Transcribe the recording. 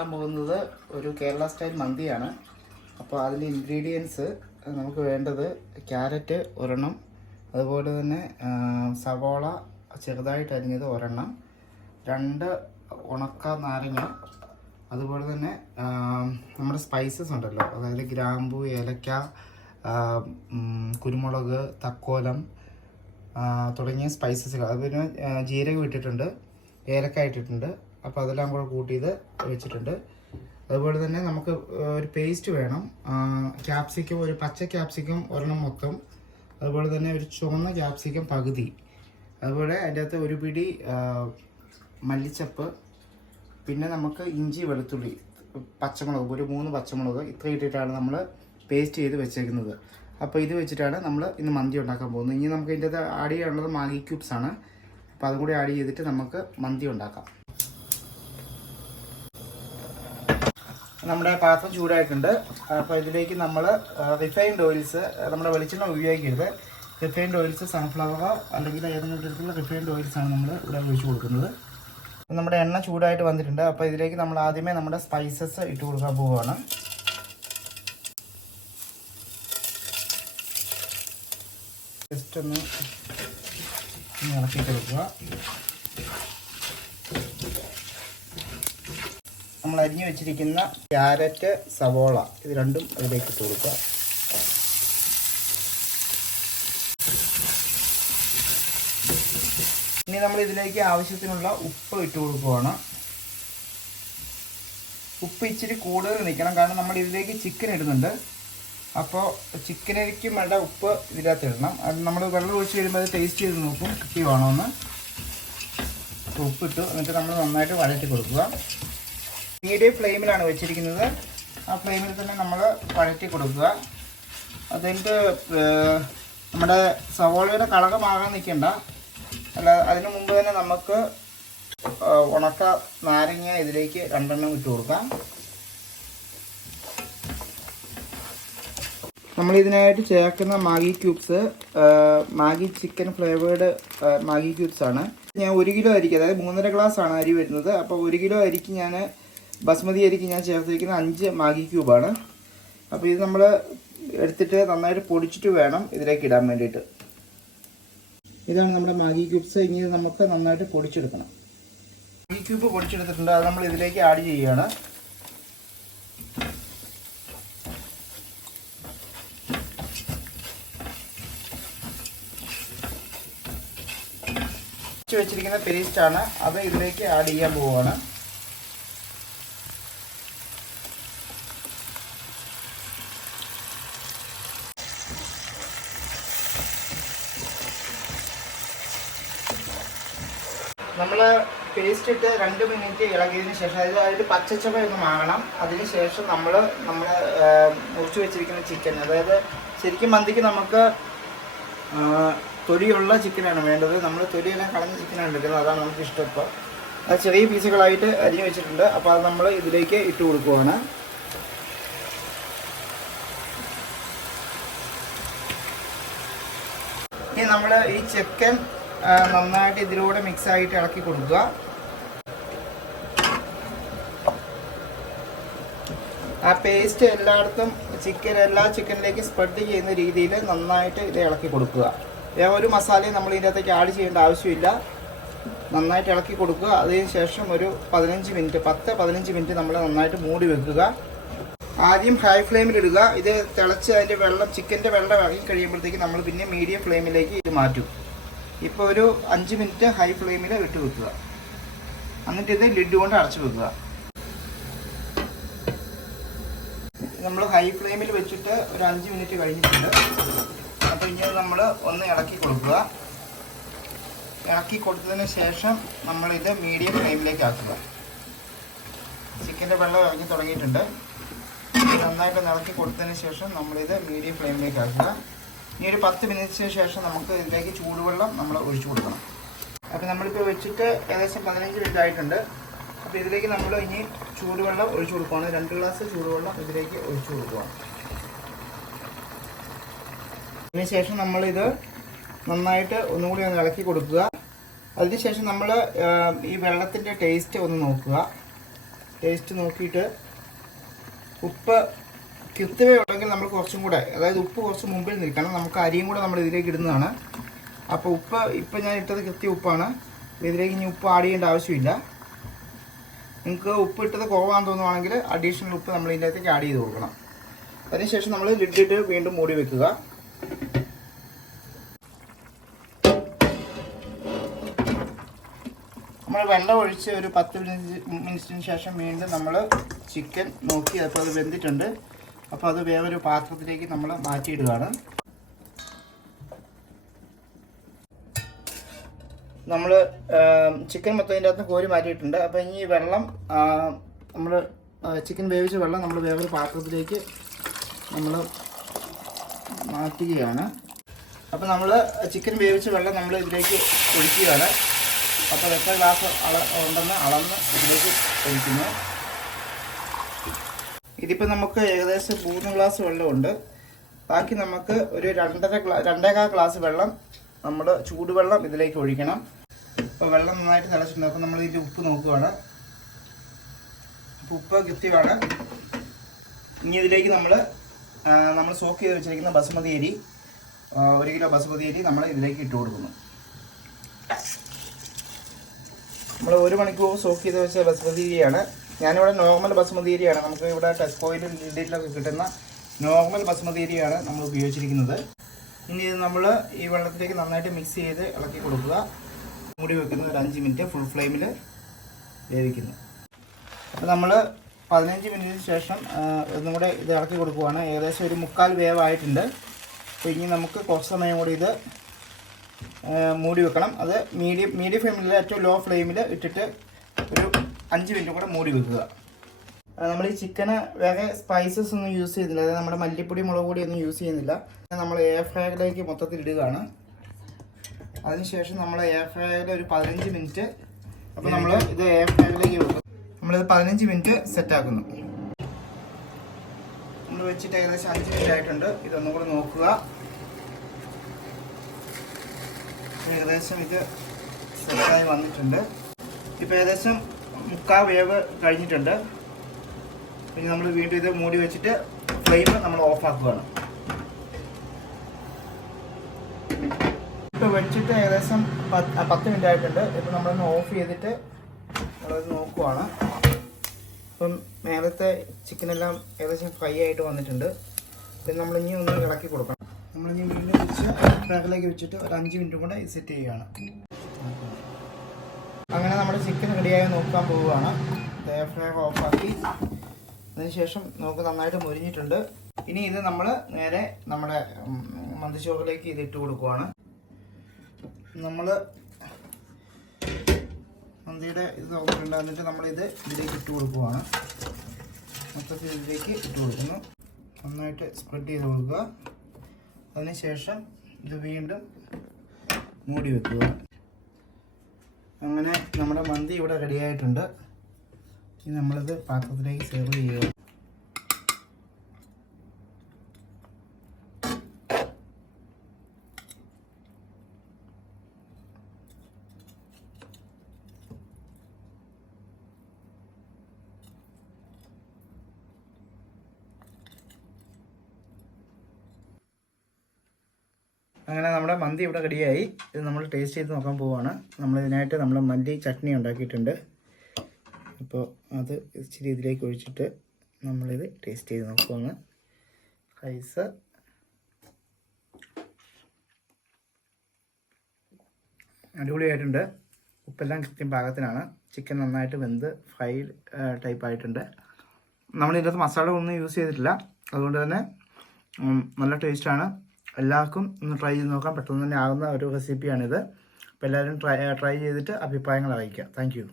ഉണ്ടാക്കാൻ പോകുന്നത് ഒരു കേരള സ്റ്റൈൽ മന്തിയാണ്. അപ്പോൾ അതിൻ്റെ ഇൻഗ്രീഡിയൻസ് നമുക്ക് വേണ്ടത് ക്യാരറ്റ് ഒരെണ്ണം, അതുപോലെ തന്നെ സവോള ചെറുതായിട്ട് അരിഞ്ഞത് ഒരെണ്ണം, 2 ഉണക്ക നാരങ്ങ, അതുപോലെ തന്നെ നമ്മുടെ സ്പൈസസ് ഉണ്ടല്ലോ, അതായത് ഗ്രാമ്പു, ഏലക്ക, കുരുമുളക്, തക്കോലം തുടങ്ങിയ സ്പൈസസുകൾ. അതുപോലെ ജീരകം ഇട്ടിട്ടുണ്ട്, ഏലക്ക ഇട്ടിട്ടുണ്ട്. അപ്പോൾ അതെല്ലാം കൂടെ കൂട്ടിയത് വെച്ചിട്ടുണ്ട്. അതുപോലെ തന്നെ നമുക്ക് ഒരു പേസ്റ്റ് വേണം. ക്യാപ്സിക്കം, ഒരു പച്ച ക്യാപ്സിക്കം ഒരെണ്ണം മൊത്തം, അതുപോലെ തന്നെ ഒരു ചുവന്ന ക്യാപ്സിക്കം പകുതി, അതുപോലെ അതിൻ്റെ അകത്ത് ഒരു പിടി മല്ലിച്ചപ്പ്, പിന്നെ നമുക്ക് ഇഞ്ചി, വെളുത്തുള്ളി, പച്ചമുളക്, ഒരു 3 പച്ചമുളക്, ഇത്ര ഇട്ടിട്ടാണ് നമ്മൾ പേസ്റ്റ് ചെയ്ത് വെച്ചേക്കുന്നത്. അപ്പോൾ ഇത് വെച്ചിട്ടാണ് നമ്മൾ ഇന്ന് മന്തി ഉണ്ടാക്കാൻ പോകുന്നത്. ഇനി നമുക്ക് ഇതിൻ്റെ അകത്ത് ആഡ് ചെയ്യാനുള്ളത് മാഗി ക്യൂബ്സ് ആണ്. അപ്പോൾ അതും കൂടി ആഡ് ചെയ്തിട്ട് നമുക്ക് മന്തി ഉണ്ടാക്കാം. നമ്മുടെ പാത്രം ചൂടായിട്ടുണ്ട്. അപ്പോൾ ഇതിലേക്ക് നമ്മൾ റിഫൈൻഡ് ഓയിൽസ്, നമ്മുടെ വെളിച്ചെണ്ണ ഉപയോഗിക്കരുത്. റിഫൈൻഡ് ഓയിൽസ്, സൺഫ്ലവർ അല്ലെങ്കിൽ ഏതെങ്കിലും തരത്തിലുള്ള റിഫൈൻഡ് ഓയിൽസാണ് നമ്മൾ ഇവിടെ ഒഴിച്ച് കൊടുക്കുന്നത്. നമ്മുടെ എണ്ണ ചൂടായിട്ട് വന്നിട്ടുണ്ട്. അപ്പോൾ ഇതിലേക്ക് നമ്മൾ ആദ്യമേ നമ്മുടെ സ്പൈസസ് ഇട്ട് കൊടുക്കാൻ പോവുകയാണ്. ജസ്റ്റ് ഒന്ന് ഇളക്കി കൊടുക്കുക. നമ്മൾ അരിഞ്ഞു വെച്ചിരിക്കുന്ന ക്യാരറ്റ്, സവോള, ഇത് രണ്ടും അതിലേക്ക് ഇട്ട് കൊടുക്കുക. ഇനി നമ്മൾ ഇതിലേക്ക് ആവശ്യത്തിനുള്ള ഉപ്പ് ഇട്ട് കൊടുക്കുകയാണ്. ഉപ്പ് ഇച്ചിരി കൂടുതൽ നിൽക്കണം, കാരണം നമ്മൾ ഇതിലേക്ക് ചിക്കൻ ഇടുന്നുണ്ട്. അപ്പോൾ ചിക്കനിലേക്കും വേണ്ട ഉപ്പ് ഇതിനകത്ത് ഇടണം. അത് നമ്മൾ വെള്ളം ഒഴിച്ച് കഴിയുമ്പോൾ അത് ടേസ്റ്റ് ചെയ്ത് നോക്കും വേണമെന്ന്. ഉപ്പിട്ടു, എന്നിട്ട് നമ്മൾ നന്നായിട്ട് വഴറ്റി കൊടുക്കുക. മീഡിയം ഫ്ലെയിമിലാണ് വെച്ചിരിക്കുന്നത്. ആ ഫ്ലെയിമിൽ തന്നെ നമ്മൾ വഴറ്റി കൊടുക്കുക. അതിൻ്റെ നമ്മുടെ സവോളയുടെ കളകമാകാൻ നിൽക്കണ്ട. അല്ല, അതിന് മുമ്പ് തന്നെ നമുക്ക് ഉണക്ക നാരങ്ങ ഇതിലേക്ക് 2 എണ്ണം ഇട്ട് കൊടുക്കാം. നമ്മളിതിനായിട്ട് ചേർക്കുന്ന Maggi cubes Maggi chicken flavoured Maggi cubes ആണ്. ഞാൻ 1 കിലോ അരിക്ക്, അതായത് 3.5 ഗ്ലാസ്സാണ് അരി വരുന്നത്. അപ്പോൾ 1 കിലോ അരിക്ക് ഞാൻ ബസ്മതി അരിക്ക് ഞാൻ ചേർത്തിരിക്കുന്ന 5 മാഗി ക്യൂബാണ്. അപ്പോൾ ഇത് നമ്മൾ എടുത്തിട്ട് നന്നായിട്ട് പൊടിച്ചിട്ട് വേണം ഇതിലേക്ക് ഇടാൻ വേണ്ടിയിട്ട്. ഇതാണ് നമ്മുടെ മാഗി ക്യൂബ്സ്. ഇനി നമുക്ക് നന്നായിട്ട് പൊടിച്ചെടുക്കണം. മാഗി ക്യൂബ് പൊടിച്ചെടുത്തിട്ടുണ്ട്, അത് നമ്മൾ ഇതിലേക്ക് ആഡ് ചെയ്യുകയാണ്. വെച്ചിരിക്കുന്ന പേസ്റ്റാണ്, അത് ഇതിലേക്ക് ആഡ് ചെയ്യാൻ പോവുകയാണ്. നമ്മൾ പേസ്റ്റ് ഇട്ട് 2 മിനിറ്റ് ഇളകിയതിന് ശേഷം, അതായത് അതിൽ പച്ചച്ചവ ഒന്ന് മാറണം. അതിന് ശേഷം നമ്മൾ മുറിച്ച് വെച്ചിരിക്കുന്ന ചിക്കൻ, അതായത് ശരിക്കും മന്തിക്ക് നമുക്ക് തൊലിയുള്ള ചിക്കനാണ് വേണ്ടത്. നമ്മൾ തൊലിയെല്ലാം കളഞ്ഞ ചിക്കനാണ് എടുക്കുന്നത്, അതാണ് നമുക്ക് ഇഷ്ടം. ഇപ്പോൾ അത് ചെറിയ പീസുകളായിട്ട് അരിഞ്ഞ് വെച്ചിട്ടുണ്ട്. അപ്പോൾ അത് നമ്മൾ ഇതിലേക്ക് ഇട്ട് കൊടുക്കുകയാണ്. ഇനി നമ്മൾ ഈ ചിക്കൻ നന്നായിട്ട് ഇതിലൂടെ മിക്സായിട്ട് ഇളക്കി കൊടുക്കുക. ആ പേസ്റ്റ് എല്ലായിടത്തും എല്ലാ ചിക്കനിലേക്ക് സ്പ്രെഡ് ചെയ്യുന്ന രീതിയിൽ നന്നായിട്ട് ഇത് ഇളക്കി കൊടുക്കുക. ഒരു മസാലയും നമ്മൾ ഇതിനകത്തേക്ക് ആഡ് ചെയ്യേണ്ട ആവശ്യമില്ല. നന്നായിട്ട് ഇളക്കി കൊടുക്കുക. അതിന് ശേഷം ഒരു 10-15 മിനിറ്റ് നമ്മൾ നന്നായിട്ട് മൂടി വെക്കുക. ആദ്യം ഹൈ ഫ്ലെയിമിൽ ഇടുക. ഇത് തിളച്ച് അതിൻ്റെ ചിക്കൻ്റെ വെള്ളം ഇറങ്ങി കഴിയുമ്പോഴത്തേക്ക് നമ്മൾ പിന്നെ മീഡിയം ഫ്ലെയിമിലേക്ക് ഇത് മാറ്റും. ഇപ്പോൾ ഒരു 5 മിനിറ്റ് ഹൈ ഫ്ലെയിമിൽ ഇട്ട് വെക്കുക. എന്നിട്ട് ഇത് ലിഡ് കൊണ്ട് അടച്ചു വെക്കുക. നമ്മൾ ഹൈ ഫ്ലെയിമിൽ വെച്ചിട്ട് ഒരു 5 മിനിറ്റ് കഴിഞ്ഞിട്ടുണ്ട്. അപ്പോൾ ഇനി നമ്മൾ ഒന്ന് ഇളക്കി കൊടുക്കുക. ഇളക്കി കൊടുത്തതിന് ശേഷം നമ്മളിത് മീഡിയം ഫ്ലെയിമിലേക്ക് ആക്കുക. ചിക്കൻ്റെ വെള്ളം ഇറങ്ങി തുടങ്ങിയിട്ടുണ്ട്. നന്നായിട്ട് ഇളക്കി കൊടുത്തതിന് ശേഷം നമ്മളിത് മീഡിയം ഫ്ലെയിമിലേക്ക് ആക്കുക. ഇനി ഒരു 10 മിനിറ്റ്സിന് ശേഷം നമുക്ക് ഇതിലേക്ക് ചൂടുവെള്ളം നമ്മൾ ഒഴിച്ചു കൊടുക്കണം. അപ്പോൾ നമ്മളിപ്പോൾ വെച്ചിട്ട് ഏകദേശം 15 മിനിറ്റ് ആയിട്ടുണ്ട്. അപ്പോൾ ഇതിലേക്ക് നമ്മൾ ഇനി ചൂടുവെള്ളം ഒഴിച്ചു കൊടുക്കുകയാണ്. 2 ഗ്ലാസ് ചൂടുവെള്ളം ഇതിലേക്ക് ഒഴിച്ചു കൊടുക്കുകയാണ്. അതിനുശേഷം നമ്മളിത് നന്നായിട്ട് ഒന്നുകൂടി ഒന്ന് ഇളക്കി കൊടുക്കുക. അതിനുശേഷം നമ്മൾ ഈ വെള്ളത്തിൻ്റെ ടേസ്റ്റ് ഒന്ന് നോക്കുക. ടേസ്റ്റ് നോക്കിയിട്ട് ഉപ്പ് കൃത്യതയുണ്ടെങ്കിൽ നമ്മൾ കുറച്ചും കൂടെ, അതായത് ഉപ്പ് കുറച്ച് മുമ്പിൽ നിൽക്കണം. നമുക്ക് അരിയും കൂടെ നമ്മൾ ഇതിലേക്ക് ഇടുന്നതാണ്. അപ്പോൾ ഉപ്പ് ഇപ്പം ഞാൻ ഇട്ടത് കൃത്യ ഉപ്പാണ്. ഇതിലേക്ക് ഇനി ഉപ്പ് ആഡ് ചെയ്യേണ്ട ആവശ്യമില്ല. നിങ്ങൾക്ക് ഉപ്പ് ഇട്ടത് കുറവാന്ന് തോന്നുവാണെങ്കിൽ അഡീഷണൽ ഉപ്പ് നമ്മൾ ഇതിനകത്തേക്ക് ആഡ് ചെയ്ത് കൊടുക്കണം. അതിനുശേഷം നമ്മൾ ലിഡിട്ട് വീണ്ടും മൂടി വെക്കുക. നമ്മൾ വെള്ളം ഒഴിച്ച് ഒരു 10 മിനിറ്റിന് ശേഷം വീണ്ടും നമ്മൾ ചിക്കൻ നോക്കി അപ്പോൾ അത് വെന്തിട്ടുണ്ട്. അപ്പോൾ അത് വേറൊരു പാത്രത്തിലേക്ക് നമ്മൾ മാറ്റിയിടുകയാണ്. നമ്മൾ ചിക്കൻ മൊത്തം ഇതിൻ്റെ അകത്ത് കോരി മാറ്റിയിട്ടുണ്ട്. അപ്പോൾ ഇനി വെള്ളം നമ്മൾ ചിക്കൻ വേവിച്ച വെള്ളം നമ്മൾ വേറൊരു പാത്രത്തിലേക്ക് നമ്മൾ മാറ്റുകയാണ്. അപ്പോൾ നമ്മൾ ചിക്കൻ വേവിച്ച വെള്ളം നമ്മൾ ഇതിലേക്ക് ഒഴിക്കുകയാണ്. അപ്പോൾ എത്ര ഗ്ലാസ് ഉണ്ടെന്ന് അളന്ന് ഇതിലേക്ക് ഒഴിക്കുന്നു. ഇതിപ്പോൾ നമുക്ക് ഏകദേശം 3 ഗ്ലാസ് വെള്ളമുണ്ട്. ബാക്കി നമുക്ക് ഒരു 2.25 ഗ്ലാസ് വെള്ളം നമ്മൾ ചൂടുവെള്ളം ഇതിലേക്ക് ഒഴിക്കണം. അപ്പോൾ വെള്ളം നന്നായിട്ട് തിളച്ചിട്ടുണ്ട്. അപ്പോൾ നമ്മൾ ഇതിൻ്റെ ഉപ്പ് നോക്കുകയാണ്. അപ്പോൾ ഉപ്പ് കൃത്യമാണ്. ഇനി ഇതിലേക്ക് നമ്മൾ സോക്ക് ചെയ്ത് വെച്ചിരിക്കുന്ന ബസുമതി അരി, 1 കിലോ ബസുമതി അരി നമ്മൾ ഇതിലേക്ക് ഇട്ട് കൊടുക്കുന്നു. നമ്മൾ 1 മണിക്കൂർ സോക്ക് ചെയ്ത് വെച്ച ബസുമതി അരിയാണ്. ഞാനിവിടെ നോർമൽ ബസുമതി അരിയാണ്, നമുക്ക് ഇവിടെ ടെസ്കോയിലും ലിഡിലൊക്കെ കിട്ടുന്ന നോർമൽ ബസുമതി അരിയാണ് നമ്മൾ ഉപയോഗിച്ചിരിക്കുന്നത്. ഇനി ഇത് നമ്മൾ ഈ വെള്ളത്തിലേക്ക് നന്നായിട്ട് മിക്സ് ചെയ്ത് ഇളക്കി കൊടുക്കുക. മൂടി വെക്കുന്ന ഒരു 5 മിനിറ്റ് ഫുൾ ഫ്ലെയിമിൽ വേവിക്കുന്നു. അപ്പോൾ നമ്മൾ 15 മിനിറ്റിന് ശേഷം ഒന്നും കൂടെ ഇത് ഇളക്കി കൊടുക്കുകയാണ്. ഏകദേശം ഒരു 3/4 വേവായിട്ടുണ്ട്. അപ്പോൾ ഇനി നമുക്ക് കുറച്ച് സമയം കൂടി ഇത് മൂടി വെക്കണം. അത് മീഡിയം ഫ്ലെയിമിൽ ഏറ്റവും ലോ ഫ്ലെയിമിൽ ഇട്ടിട്ട് ഒരു 5 മിനിറ്റ് കൂടെ മൂടി വെക്കുക. നമ്മൾ ഈ ചിക്കന് വേറെ സ്പൈസസ് ഒന്നും യൂസ് ചെയ്യുന്നില്ല, അതായത് നമ്മുടെ മല്ലിപ്പൊടി മുളക് പൊടി ഒന്നും യൂസ് ചെയ്യുന്നില്ല. നമ്മൾ എയർ ഫ്രയറിലേക്ക് മൊത്തത്തിൽ ഇടുകയാണ്. അതിനുശേഷം നമ്മൾ എയർ ഫ്രയറിൽ ഒരു 15 മിനിറ്റ്, അപ്പോൾ നമ്മൾ ഇത് എയർ ഫ്രയറിലേക്ക് വെക്കും. നമ്മളിത് 15 മിനിറ്റ് സെറ്റാക്കുന്നു. നമ്മൾ വെച്ചിട്ട് ഏകദേശം 5 മിനിറ്റ് ആയിട്ടുണ്ട്. ഇതൊന്നും കൂടെ നോക്കുക. ഏകദേശം ഇത് സെറ്റായി വന്നിട്ടുണ്ട്. ഇപ്പോൾ ഏകദേശം 3/4 വേവ് കഴിഞ്ഞിട്ടുണ്ട്. പിന്നെ നമ്മൾ വീണ്ടും ഇത് മൂടി വെച്ചിട്ട് ഫ്ലെയിം നമ്മൾ ഓഫാക്കുകയാണ്. ഇപ്പോൾ വെച്ചിട്ട് ഏകദേശം 10 മിനിറ്റ് ആയിട്ടുണ്ട്. ഇപ്പോൾ നമ്മളൊന്ന് ഓഫ് ചെയ്തിട്ട് നമ്മളത് നോക്കുവാണ്. ഇപ്പം നേരത്തെ ചിക്കനെല്ലാം ഏകദേശം ഫ്രൈ ആയിട്ട് വന്നിട്ടുണ്ട്. പിന്നെ നമ്മളിനി ഒന്ന് ഇളക്കി കൊടുക്കണം. നമ്മളിനി വീണ്ടും വെച്ച് ഫ്രൈഡിലേക്ക് വെച്ചിട്ട് ഒരു 5 മിനിറ്റും കൂടെ സെറ്റ് ചെയ്യുകയാണ്. അങ്ങനെ നമ്മുടെ ചിക്കൻ റെഡിയായി നോക്കാൻ പോവുകയാണ്. എയർ ഫ്രയർ ഓഫാക്കി അതിനുശേഷം നമുക്ക് നന്നായിട്ട് മുരിഞ്ഞിട്ടുണ്ട്. ഇനി ഇത് നമ്മൾ നേരെ നമ്മുടെ മന്തിച്ചോറിലേക്ക് ഇതിട്ട് കൊടുക്കുവാണ്. നമ്മൾ മന്തിയുടെ ഇത് നോക്കിയിട്ടുണ്ട്. എന്നിട്ട് നമ്മളിത് ഇതിലേക്ക് ഇട്ട് കൊടുക്കുവാണ്. മൊത്തത്തിൽ ഇതിലേക്ക് ഇട്ട് കൊടുക്കുന്നു. നന്നായിട്ട് സ്പ്രെഡ് ചെയ്ത് കൊടുക്കുക. അതിനുശേഷം ഇത് വീണ്ടും മൂടി വെക്കുക. അങ്ങനെ നമ്മുടെ മന്തി ഇവിടെ റെഡിയായിട്ടുണ്ട്. ഇനി നമ്മളിത് പാത്രത്തിലേക്ക് സെർവ് ചെയ്യുക. അങ്ങനെ നമ്മുടെ മന്തി ഇവിടെ റെഡിയായി. ഇത് നമ്മൾ ടേസ്റ്റ് ചെയ്ത് നോക്കാൻ പോവുകയാണ്. നമ്മളിതിനായിട്ട് നമ്മൾ മല്ലി ചട്നി ഉണ്ടാക്കിയിട്ടുണ്ട്. അപ്പോൾ അത് ഇച്ചിരി ഇതിലേക്ക് ഒഴിച്ചിട്ട് നമ്മളിത് ടേസ്റ്റ് ചെയ്ത് നോക്കുവാണ്. റൈസ് അടിപൊളിയായിട്ടുണ്ട്. ഉപ്പെല്ലാം കൃത്യം പാകത്തിനാണ്. ചിക്കൻ നന്നായിട്ട് വെന്ത് ഫ്രൈ ടൈപ്പ് ആയിട്ടുണ്ട്. നമ്മളിതിനകത്ത് മസാല ഒന്നും യൂസ് ചെയ്തിട്ടില്ല, അതുകൊണ്ട് തന്നെ നല്ല ടേസ്റ്റാണ്. എല്ലാവർക്കും ഒന്ന് ട്രൈ ചെയ്ത് നോക്കാം. പെട്ടെന്ന് തന്നെ ആകുന്ന ഒരു റെസിപ്പിയാണിത്. അപ്പോൾ എല്ലാവരും ട്രൈ ചെയ്തിട്ട് അഭിപ്രായങ്ങൾ അറിയിക്കുക. Thank you.